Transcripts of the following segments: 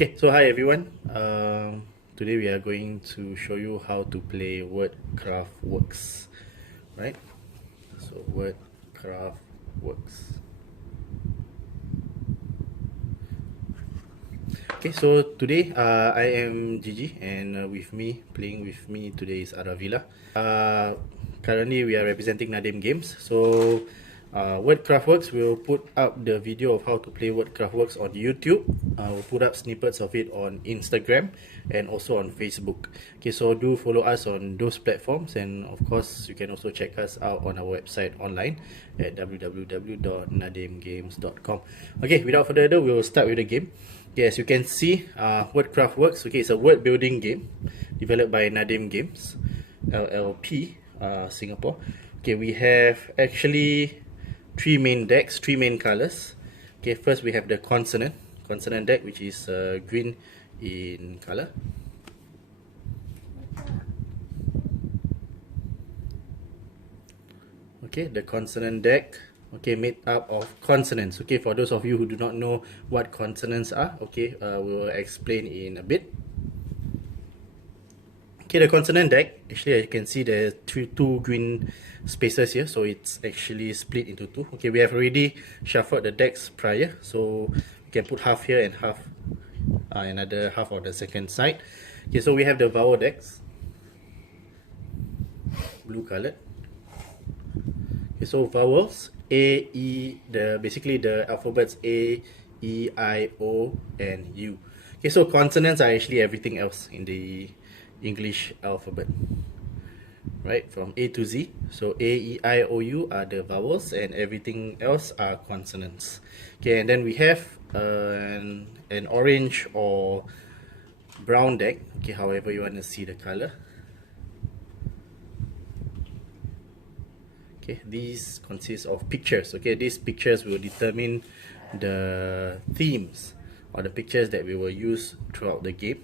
Okay, so hi everyone. Today we are going to show you how to play Word Craftworks, right? So Word Craftworks. Okay, so today I am Gigi, and playing with me today is Aravila. Currently we are representing Nadim Games. So Word Craftworks will put up the video of how to play Word Craftworks on YouTube. We'll put up snippets of it on Instagram and also on Facebook. Okay, so do follow us on those platforms, and of course you can also check us out on our website online at www.nadimgames.com. Okay, without further ado, we will start with the game. Okay, as you can see, Word Craftworks, okay, it's a word building game developed by Nadim Games LLP, Singapore. Okay, we have actually three main decks, three main colors. Okay, first we have the consonant deck, which is green in color. Okay, the consonant deck, okay, made up of consonants. Okay, for those of you who do not know what consonants are, okay, we'll explain in a bit. Okay, the consonant deck, actually as you can see there's two green spaces here, so it's actually split into two. Okay, we have already shuffled the decks prior, so we can put half here and half another half on the second side. Okay, so we have the vowel decks, blue colored. Okay, so vowels, A, E, basically the alphabets A, E, I, O, and U. Okay, so consonants are actually everything else in the English alphabet, right, from A to Z. So A, E, I, O, U are the vowels, and everything else are consonants. Okay, and then we have an orange or brown deck, okay, however you want to see the color. Okay, these consist of pictures. Okay, these pictures will determine the themes or the pictures that we will use throughout the game,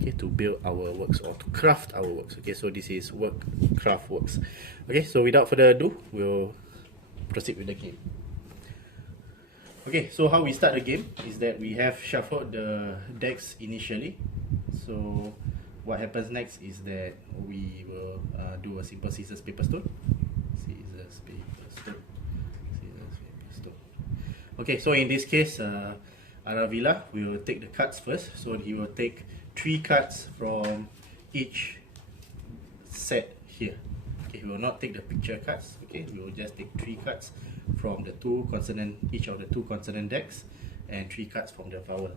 okay, to build our works or to craft our works. Okay, so this is Word Craftworks. Okay, so without further ado, we'll proceed with the game. Okay, so how we start the game is that we have shuffled the decks initially. So what happens next is that we will do a simple scissors, paper, stone. Scissors, paper, stone. Scissors, paper, stone. Okay, so in this case, Aravila will take the cards first. So he will take 3 cards from each set here. Okay, he will not take the picture cards. Okay, we will just take 3 cards from the each of the 2 consonant decks, and 3 cards from the vowel.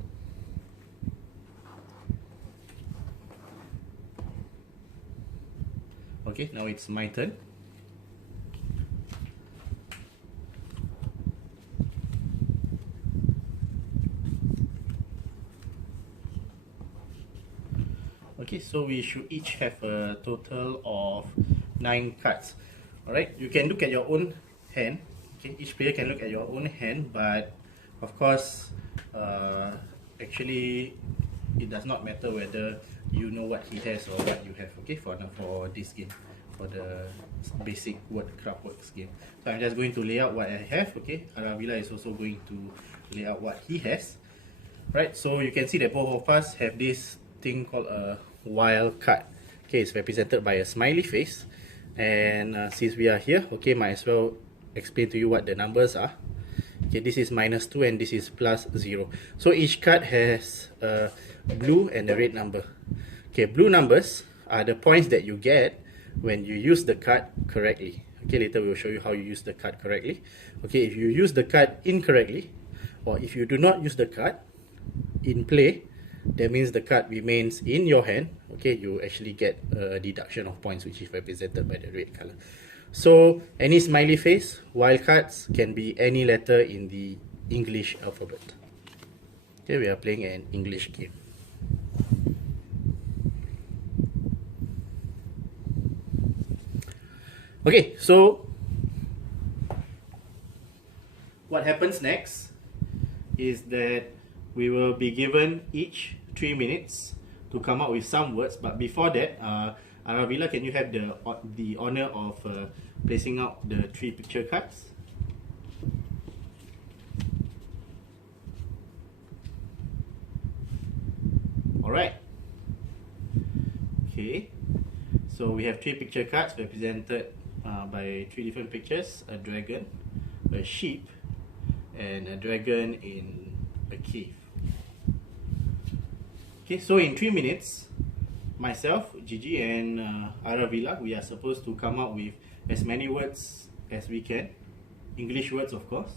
Okay, now it's my turn. Okay, so we should each have a total of 9 cards. Alright, you can look at your own hand. Okay, each player can look at your own hand, but of course, actually, it does not matter whether you know what he has or what you have. Okay, for this game, for the basic Word Craftworks game. So I'm just going to lay out what I have. Okay, Aravila is also going to lay out what he has. Right, so you can see that both of us have this thing called a wild card. Okay, it's represented by a smiley face, and since we are here, okay, might as well explain to you what the numbers are. Okay, this is -2 and this is +0. So each card has a blue and a red number. Okay, blue numbers are the points that you get when you use the card correctly. Okay, later we will show you how you use the card correctly. Okay, if you use the card incorrectly, or if you do not use the card in play, that means the card remains in your hand. Okay, you actually get a deduction of points, which is represented by the red color. So any smiley face, wild cards can be any letter in the English alphabet. Okay, we are playing an English game. Okay, so what happens next is that we will be given each 3 minutes to come up with some words, but before that, Aravila, can you have the honor of placing out the 3 picture cards? Alright. Okay. So we have 3 picture cards represented by 3 different pictures: a dragon, a sheep, and a dragon in a cave. Okay, so in 3 minutes, myself, Gigi, and Aravila, we are supposed to come up with as many words as we can, English words of course,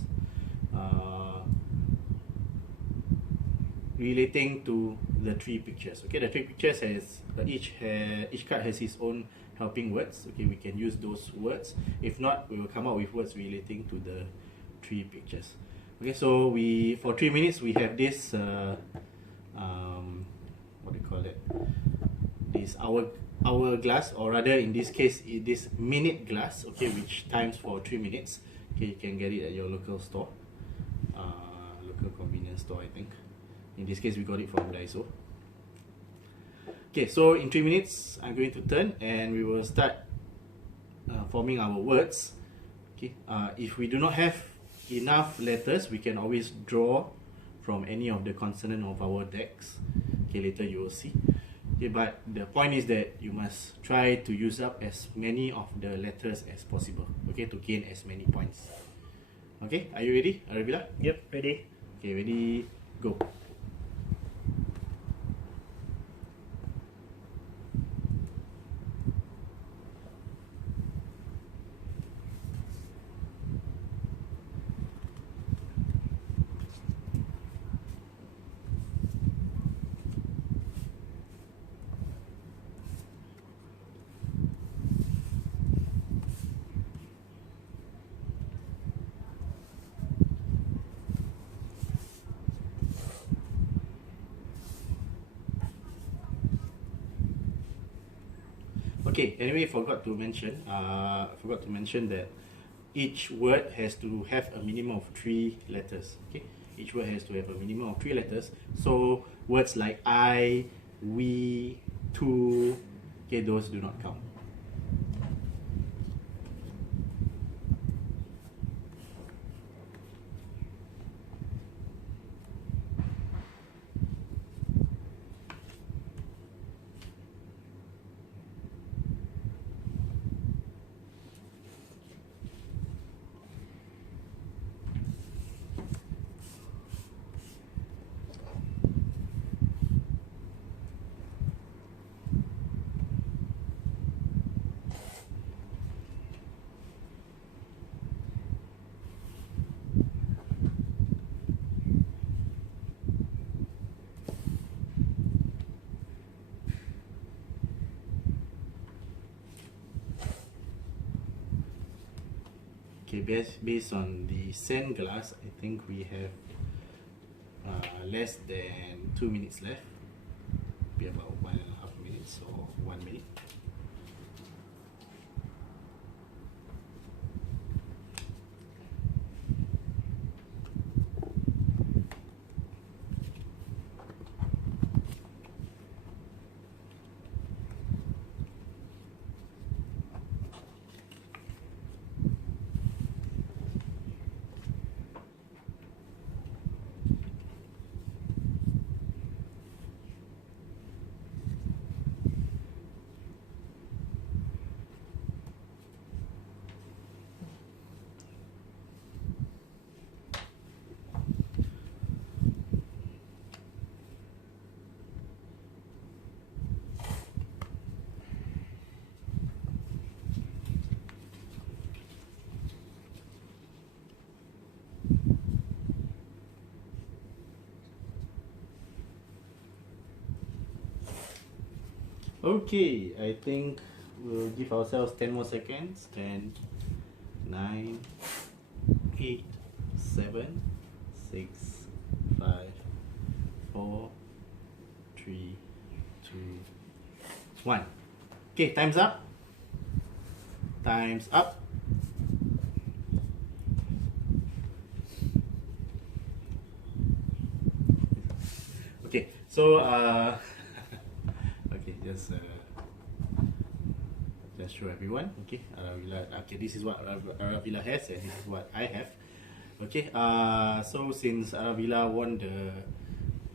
relating to the 3 pictures. Okay, the 3 pictures has each card has its own helping words. Okay, we can use those words. If not, we will come up with words relating to the 3 pictures. Okay, so for 3 minutes we have this what do you call it? This hourglass, or rather in this case this minute glass. Okay, which times for 3 minutes. Okay, you can get it at your local store, local convenience store, I think. In this case, we got it from Daiso. Okay, so in 3 minutes, I'm going to turn and we will start forming our words. Okay, if we do not have enough letters, we can always draw from any of the consonant of our decks. Okay, later you will see. Okay, but the point is that you must try to use up as many of the letters as possible. Okay, to gain as many points. Okay, are you ready, Aravila? Yep, ready. Okay, ready, go. Okay, anyway, forgot to mention that each word has to have a minimum of 3 letters. Okay, each word has to have a minimum of 3 letters. So words like I, we, to, okay, those do not count. Okay, based on the sand glass, I think we have less than 2 minutes left. Be about 1.5 minutes or 1 minute. Okay, I think we'll give ourselves 10 more seconds. 10, 9, 8, 7, 6, 5, 4, 3, 2, 1. Okay, time's up. Time's up. Okay, so okay, just show everyone. Okay, Aravila. Okay, this is what Aravila has, and this is what I have. Okay, so since Aravila won the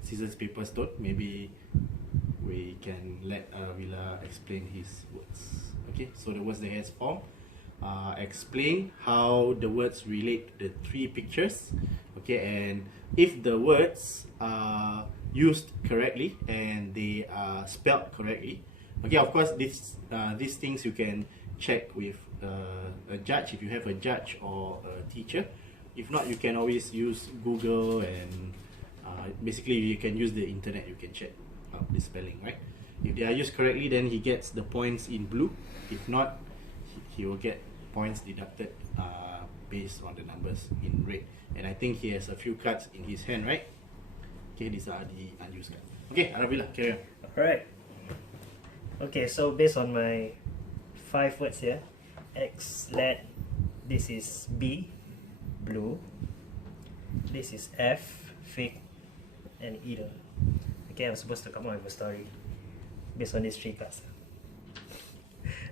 scissors paper stone, maybe we can let Aravila explain his words. Okay, so the words that he has formed explain how the words relate to the three pictures. Okay, and if the words are used correctly and they are spelled correctly, okay, of course these things you can check with a judge if you have a judge or a teacher. If not, you can always use Google, and basically you can use the internet. You can check out the spelling, right? If they are used correctly, then he gets the points in blue. If not, he will get points deducted based on the numbers in red. And I think he has a few cards in his hand, right? Okay, these are the unused cards. Okay, Aravila, carry on. Alright. Okay, so based on my 5 words here, X, LED, this is B, blue, this is F, fig, and E. Okay, I'm supposed to come up with a story based on these 3 cards.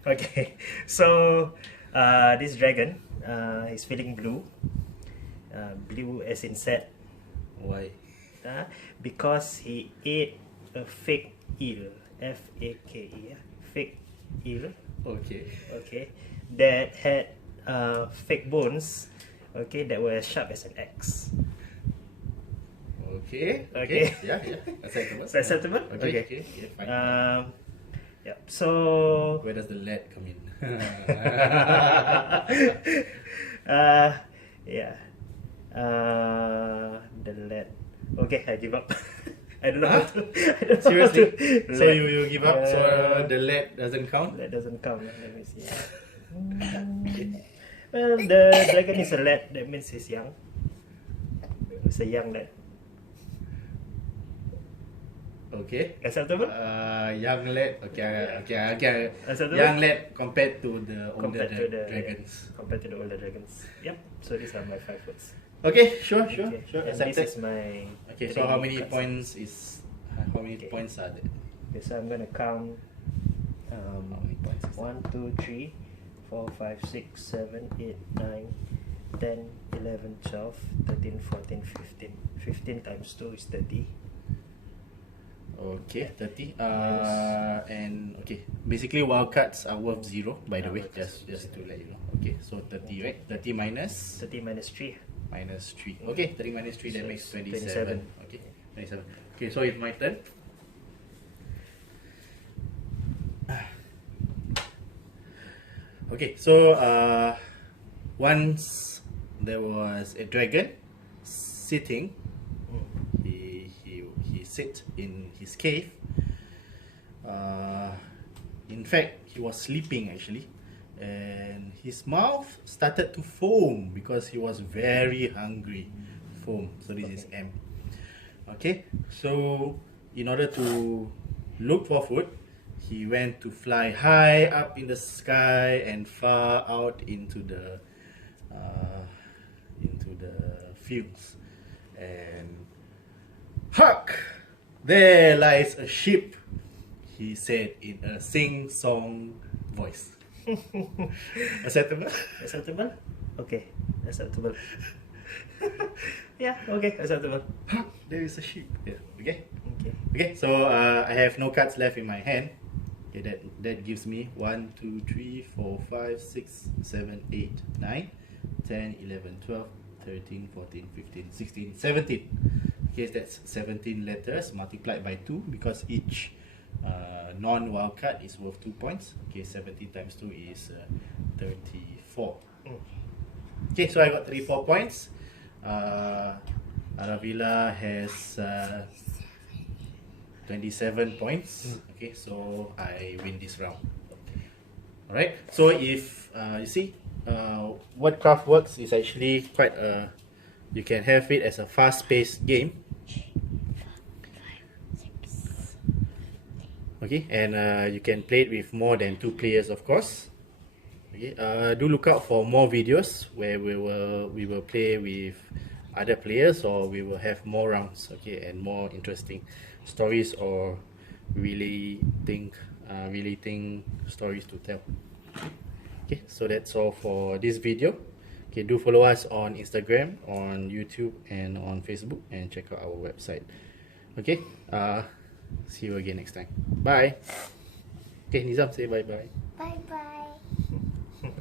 Okay, so this dragon is feeling blue. Blue as in sad. Why? Because he ate a fake eel. F-A-K-E. Fake eel. Okay. Okay. That had fake bones. Okay, that were as sharp as an axe. Okay. Okay. Yeah. Acceptable. Is that acceptable? Okay. Yeah, fine. Yeah. So Where does the lead come in? yeah. The lead. Okay, I give up. I don't know how to. I don't know Seriously? How to, So you give up? So the lead doesn't count? Lead doesn't count. Let me see. Well, the dragon is a lead. That means he's young. It's a young lead. Okay. Acceptable? Young lad. Okay. Acceptable? Young lad compared to the older Compared to the dragons. Compared to the older dragons. Yep. So these are my 5 words. Okay, sure. Okay. And Accepted. this is my. Okay, so how many 3 cards. points is? How many Okay. points are there? Okay, so I'm gonna count. How many points is 1, 2, 3, 4, 5, 6, 7, 8, 9, 10, 11, 12, 13, 14, 15. 15 times 2 is 30. Okay, 30. And okay, basically wildcards are worth 0. By the way, just to let you know. Okay, so 30, right? 30 minus 30 minus 3. minus 3. Okay, 30 minus 3, that So makes it's 27. Okay, 27. Okay, so it's my turn. Okay, so once there was a dragon sitting. He sit in his cave. In fact, he was sleeping actually, and his mouth started to foam because he was very hungry. Foam. So this is M. Okay, so in order to look for food, he went to fly high up in the sky and far out into the fields. And hark! There lies a sheep, he said in a sing-song voice. Acceptable? Acceptable? Okay, acceptable. Yeah, okay, acceptable. Hark! There is a sheep. Yeah. Okay. Okay. Okay. So I have no cards left in my hand. Okay, that gives me 1, 2, 3, 4, 5, 6, 7, 8, 9, 10, 11, 12, 13, 14, 15, 16, 17. Okay, that's 17 letters multiplied by 2 because each non-wild card is worth 2 points. Okay, 17 times 2 is 34. Okay, so I got 34 points. Aravila has 27 points. Okay, so I win this round. Alright, so if you see, Word Craftworks is actually quite a, you can have it as a fast-paced game. Okay, and you can play it with more than 2 players, of course. Okay, do look out for more videos where we will play with other players, or we will have more rounds, okay, and more interesting stories, or really think stories to tell. Okay, so that's all for this video. Okay, do follow us on Instagram, on YouTube, and on Facebook, and check out our website. Okay, See you again next time. Bye. Okay, Nizam, say bye bye. Bye bye.